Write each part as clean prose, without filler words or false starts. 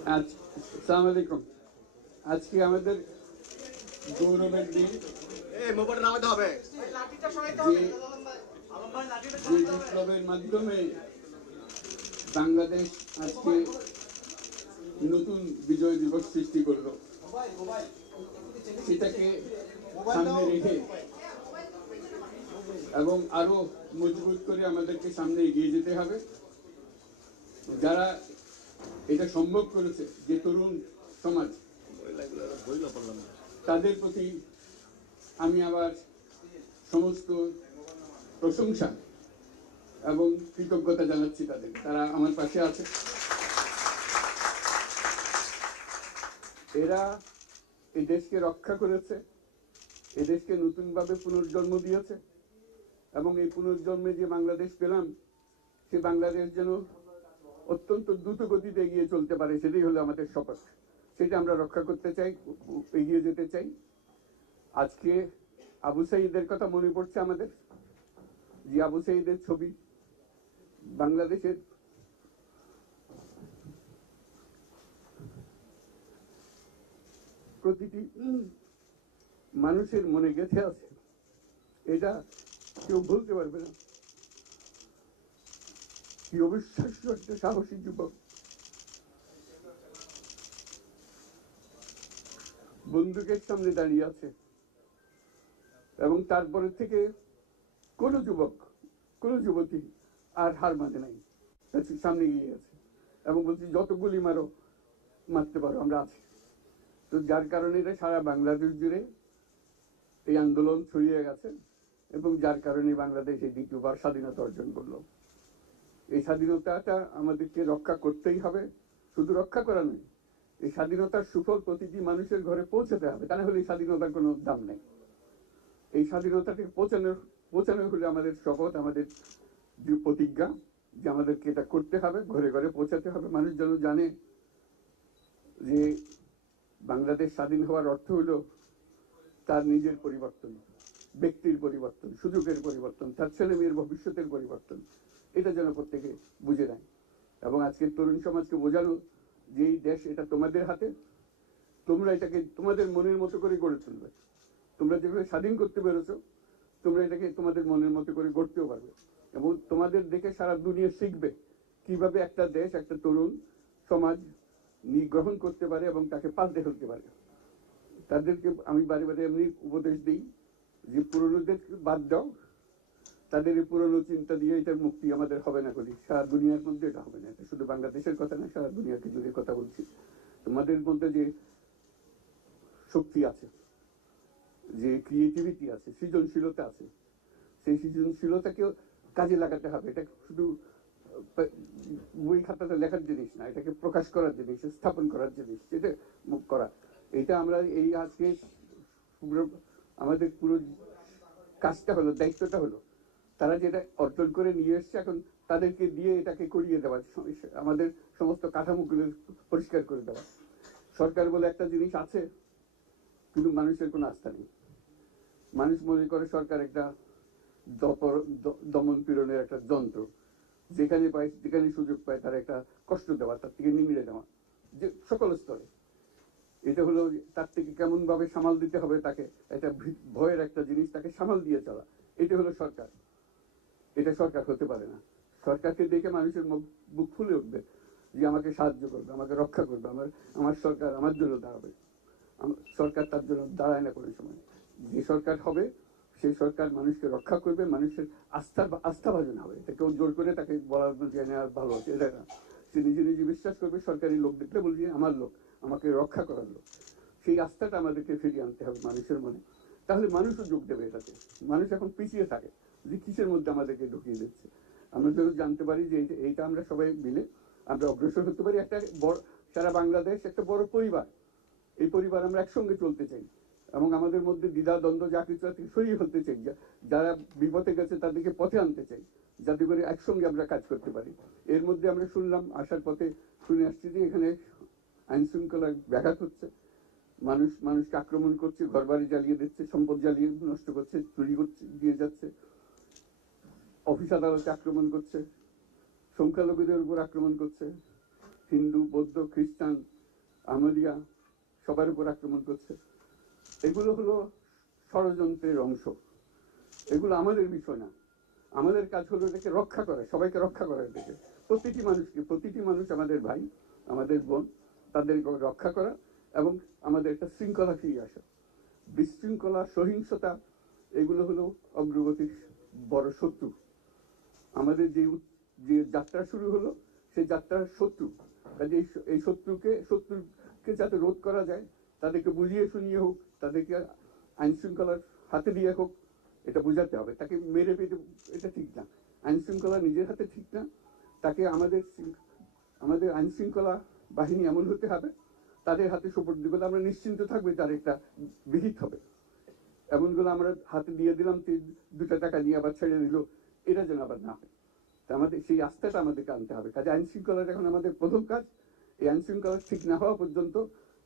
আসসালামু আলাইকুম। আজকে আমাদের গৌরবের দিন। যে বিপ্লবের মাধ্যমে বাংলাদেশ আজকে নতুন বিজয় দিবস সৃষ্টি করলো, সেটাকে সামনে রেখে এবং আরো মজবুত করে আমাদেরকে সামনে এগিয়ে যেতে হবে। যারা এটা সম্ভব করেছে, যে তরুণ সমাজ, তাদের প্রতি আমি আবার সমস্ত প্রশংসা এবং কৃতজ্ঞতা জানাচ্ছি তাদের। তারা আমার পাশে আছে। এরা এই দেশকে রক্ষা করেছে, এই দেশকে নতুনভাবে পুনর্জন্ম দিয়েছে এবং এই পুনর্জন্মে যে বাংলাদেশ পেলাম, সে বাংলাদেশ যেন অত্যন্ত দ্রুত গতিতে এগিয়ে চলতে পারে, সেটাই হলো আমাদের শপথ। সেটা আমরা রক্ষা করতে চাই, এগিয়ে যেতে চাই। আজকে আবু সাঈদের কথা মনে পড়ছে আমাদের, যে আবু সাঈদের ছবি বাংলাদেশের প্রতিটি মানুষের মনে গেঁথে আছে। এটা কেউ ভুলতে পারবে না। কি অবিশ্বাস্য একটা সাহসী যুবক, বন্দুকের সামনে দাঁড়িয়ে আছে এবং তারপরে থেকে কোন যুবক, কোন যুবতী আর হার মানে নাই, সামনে গিয়ে আছে এবং বলছি যত গুলি মারো, মারতে পারো, আমরা আছি। তো যার কারণে এটা সারা বাংলাদেশ জুড়ে এই আন্দোলন ছড়িয়ে গেছে এবং যার কারণে বাংলাদেশ এই দ্বিতীয়বার স্বাধীনতা অর্জন করলো। এই স্বাধীনতাটা আমাদেরকে রক্ষা করতেই হবে। শুধু রক্ষা করা নয়, এই স্বাধীনতার সুফল প্রতিটি মানুষের ঘরে পৌঁছাতে হবে, তা না হলে এই স্বাধীনতার কোনো দাম নেই। এই স্বাধীনতাকে পৌঁছানো হলে আমাদের শপথ, আমাদের যে প্রতিজ্ঞা, যে আমাদেরকে এটা করতে হবে, ঘরে ঘরে পৌঁছাতে হবে। মানুষ যেন জানে যে বাংলাদেশ স্বাধীন হওয়ার অর্থ হলো তার নিজের পরিবর্তন, ব্যক্তির পরিবর্তন, সুযোগের পরিবর্তন, তার ছেলে মেয়ের ভবিষ্যতের পরিবর্তন। এটা যেন প্রত্যেকে বুঝে নেয় এবং আজকের তরুণ সমাজকে বোঝানো যে এই দেশ এটা তোমাদের হাতে, তোমরা এটাকে তোমাদের মনের মতো করে গড়ে তুলবে। তোমরা যেভাবে স্বাধীন করতে পেরেছো, তোমরা এটাকে তোমাদের মনের মতো করে গড়তেও পারবে এবং তোমাদের দেখে সারা দুনিয়া শিখবে কিভাবে একটা দেশ, একটা তরুণ সমাজ গ্রহণ করতে পারে এবং তাকে পাল্টে ফেলতে পারে। তাদেরকে আমি বারে বারে এমনি উপদেশ দিই যে পুরনোদের বাদ দাও, তাদের এই পুরনো চিন্তা দিয়ে এটার মুক্তি আমাদের হবে না। করি সারা দুনিয়ার মধ্যে এটা হবে না। এটা শুধু বাংলাদেশের কথা না, সারা দুনিয়াকে জুড়ে কথা বলছি। তোমাদের মধ্যে যে শক্তি আছে, যে ক্রিয়েটিভিটি আছে, সৃজনশীলতা আছে, সেই সৃজনশীলতাকেও কাজে লাগাতে হবে। এটা শুধু বই খাতাতে লেখার জিনিস না, এটাকে প্রকাশ করার জিনিস, স্থাপন করার জিনিস, এটা করা। এটা আমরা এই আজকে আমাদের পুরো কাজটা হলো, দায়িত্বটা হলো, তারা যেটা অর্জন করে নিয়ে এসছে, এখন তাদেরকে দিয়ে এটাকে করিয়ে দেওয়া, আমাদের সমস্ত কাঠামোগুলো পরিষ্কার করে দেওয়া। সরকার বলে একটা জিনিস আছে, কিন্তু মানুষের কোনো আস্থা নেই। মানুষ মনে করে সরকার একটা দমন পীড়নের একটা যন্ত্র, যেখানে পায়, যেখানে সুযোগ পায় তার একটা কষ্ট দেওয়া, তার থেকে নিংড়ে দেওয়া, যে সকল স্তরে। এটা হলো তার থেকে কেমন ভাবে সামাল দিতে হবে তাকে, এটা ভয়ের একটা জিনিস, তাকে সামাল দিয়ে চলা। এটা হলো সরকার। এটা সরকার হতে পারে না। সরকারকে দেখে মানুষের বুক ফুলে উঠবে যে আমাকে সাহায্য করবে, আমাকে রক্ষা করবে, আমার সরকার আমার জন্য দাঁড়াবে। সরকার তার জন্য দাঁড়ায় না কোনো সময়। যে সরকার হবে, সেই সরকার মানুষকে রক্ষা করবে, মানুষের আস্থাভাজন হবে। এটা কেউ জোর করে তাকে বলার জন্য ভালো আছে, এটা না। সে নিজে নিজে বিশ্বাস করবে, সরকারি লোক দেখলে বলবে আমার লোক, আমাকে রক্ষা করার লোক। সেই আস্থাটা আমাদেরকে ফিরিয়ে আনতে হবে মানুষের মনে। তাহলে মানুষও যোগ দেবে এটাতে। মানুষ এখন পিছিয়ে থাকে যে কিসের মধ্যে আমাদেরকে ঢুকিয়ে দিচ্ছে। আমরা যদি জানতে পারি যে এইটা আমরা সবাই মিলে আমরা অগ্রসর হতে পারি। একটা বড়, সারা বাংলাদেশ একটা বড় পরিবার। এই পরিবার আমরা একসঙ্গে চলতে চাই এবং আমাদের মধ্যে দ্বিধা দ্বন্দ্ব যা কিছু আছে সরিয়ে ফেলতে চাই। যারা বিপথে গেছে তাদেরকে পথে আনতে চাই, যাতে করে একসঙ্গে আমরা কাজ করতে পারি। এর মধ্যে আমরা শুনলাম, আসার পথে শুনে আসছি যে এখানে আইন শৃঙ্খলা ব্যাঘাত হচ্ছে, মানুষকে আক্রমণ করছে, ঘরবাড়ি জ্বালিয়ে দিচ্ছে, সম্পদ জ্বালিয়ে নষ্ট করছে, চুরি করছে, দিয়ে যাচ্ছে, অফিস আদালতে আক্রমণ করছে, সংখ্যালঘুদের উপর আক্রমণ করছে, হিন্দু, বৌদ্ধ, খ্রিস্টান, আহমদিয়া সবার উপর আক্রমণ করছে। এগুলো হলো ষড়যন্ত্রের অংশ। এগুলো আমাদের বিষয় না। আমাদের কাজ হলো এটাকে রক্ষা করা, সবাইকে রক্ষা করা। এটাকে প্রতিটি মানুষ আমাদের ভাই, আমাদের বোন, তাদেরকে রক্ষা করা এবং আমাদের একটা শৃঙ্খলা ফিরিয়ে আসা। বিশৃঙ্খলা, সহিংসতা এগুলো হলো অগ্রগতির বড় শত্রু। আমাদের যে যাত্রা শুরু হলো সেই যাত্রার শত্রু। কাজে এই শত্রুকে যাতে রোধ করা যায়, তাদেরকে বুঝিয়ে শুনিয়ে হোক, তাদেরকে আইন শৃঙ্খলার হাতে দিয়ে হোক, এটা বোঝাতে হবে। তাকে মেরে পেটে এটা ঠিক না। আইন শৃঙ্খলা নিজের হাতে ঠিক না। তাকে আমাদের আইন শৃঙ্খলা বাহিনী এমন হতে হবে, তাদের হাতে সুপর্দ করলে আমরা নিশ্চিন্ত থাকবে তার একটা বিহিত হবে। এমনগুলো আমরা হাতে দিয়ে দিলাম, 2টা টাকা নিয়ে আবার ছেড়ে দিল, এটা যেন আবার না হয়। তা আমাদের সেই আস্থাটা আমাদেরকে আনতে হবে। কাজে আইন শৃঙ্খলাটা এখন আমাদের প্রথম কাজ। এই আইন শৃঙ্খলা ঠিক না হওয়া পর্যন্ত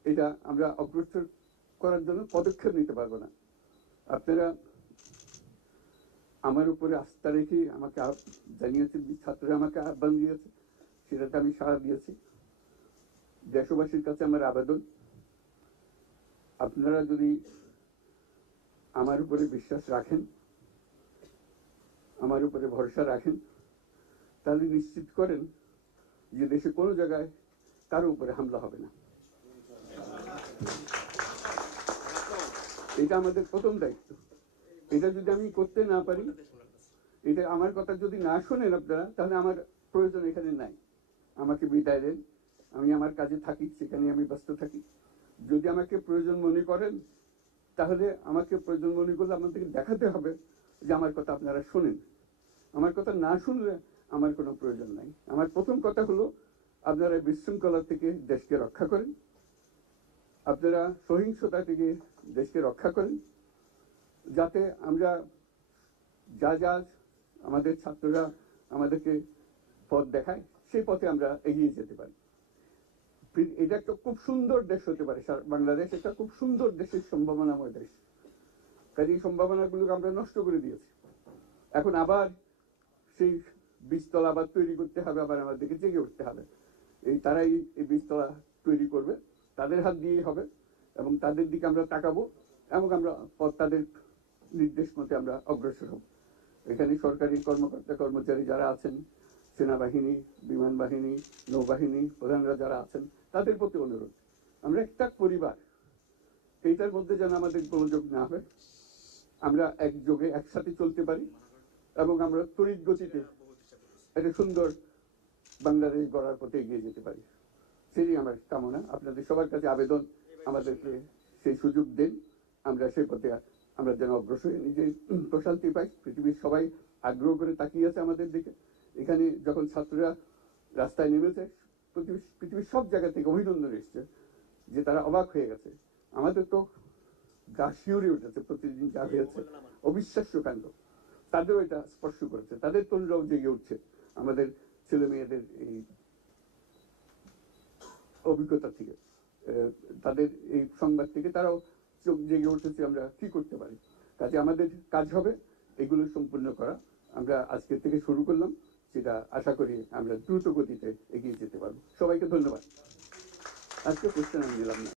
এটা আমরা অগ্রসর করার জন্য পদক্ষেপ নিতে পারবো না। আপনারা আমার উপরে আস্থা রেখে আমাকে জানিয়েছেন, ছাত্ররা আমাকে আহ্বান দিয়েছে, সেটাতে আমি সাড়া দিয়েছি। দেশবাসীর কাছে আমার আবেদন, আপনারা যদি আমার উপরে বিশ্বাস রাখেন, আমার উপরে ভরসা রাখেন, তাহলে নিশ্চিত করেন যে দেশে কোনো জায়গায় কারো উপরে হামলা হবে না। এটা আমাদের প্রথম দায়িত্ব। এটা যদি আমি করতে না পারি, এটা আমার কথা যদি না শোনেন আপনারা, তাহলে আমার প্রয়োজন এখানে নাই। আমাকে বিদায় দেন, আমি আমার কাজে থাকি, সেখানে আমি ব্যস্ত থাকি। যদি আমাকে প্রয়োজন মনে করেন, তাহলে আমাকে প্রয়োজন মনে করলে আপনাদেরকে দেখাতে হবে যে আমার কথা আপনারা শোনেন। আমার কথা না শুনলে আমার কোনো প্রয়োজন নাই। আমার প্রথম কথা হলো, আপনারা বিশৃঙ্খলা থেকে দেশকে রক্ষা করেন, আপনারা সহিংসতা থেকে দেশকে রক্ষা করেন, যাতে আমরা যা আমাদের ছাত্ররা আমাদেরকে পথ দেখায়, সেই পথে আমরা এগিয়ে যেতে পারি। এটা একটা খুব সুন্দর দেশ হতে পারে বাংলাদেশ। এটা খুব সুন্দর দেশের সম্ভাবনাময় দেশ। কাজে এই সম্ভাবনাগুলোকে আমরা নষ্ট করে দিয়েছি। এখন আবার সেই বীজতলা আবার তৈরি করতে হবে, আবার আমাদেরকে জেগে উঠতে হবে। তারাই এই বীজতলা তৈরি করবে, তাদের হাত দিয়েই হবে, এবং তাদের দিকে আমরা তাকাবো এবং আমরা তাদের নির্দেশ মতে আমরা অগ্রসর হব। এখানে সরকারি কর্মকর্তা কর্মচারী যারা আছেন, সেনাবাহিনী, বিমান বাহিনী, নৌবাহিনী প্রধানরা যারা আছেন, তাদের প্রতি অনুরোধ, আমরা একটা পরিবার, এইটার মধ্যে যেন আমাদের গোলযোগ না হয়, আমরা একযোগে একসাথে চলতে পারি এবং আমরা তড়িৎ গতিতে একটা সুন্দর বাংলাদেশ গড়ার পথে এগিয়ে যেতে পারি। সেটাই আমার কামনা। আপনাদের সবার কাছে আবেদন, আমাদেরকে সেই সুযোগ দেন, আমরা সেই পথে আমরা যেন অগ্রসর হয়ে নিজে প্রশান্তি পাই। পৃথিবীর সবাই আগ্রহ করে তাকিয়ে আছে আমাদের দিকে। এখানে যখন ছাত্ররা রাস্তায় নেমেছে, পৃথিবীর সব জায়গা থেকে অভিনন্দন এসছে, যে তারা অবাক হয়ে গেছে। আমাদের তো গা শিউরে উঠেছে, প্রতিদিন যা হয়েছে অবিশ্বাস্য কাণ্ড। তাদেরও এটা স্পর্শ করেছে, তাদের তরুণরাও জেগে উঠছে আমাদের ছেলে মেয়েদের এই অভিজ্ঞতা থেকে, তাদের এই সংবাদ থেকে তারাও চোখ জেগে উঠেছে আমরা কি করতে পারি। কাজে আমাদের কাজ হবে এগুলো সম্পূর্ণ করা। আমরা আজকের থেকে শুরু করলাম, সেটা আশা করি আমরা দ্রুত গতিতে এগিয়ে যেতে পারবো। সবাইকে ধন্যবাদ। আজকে কোশ্চেন আমি নিলাম না।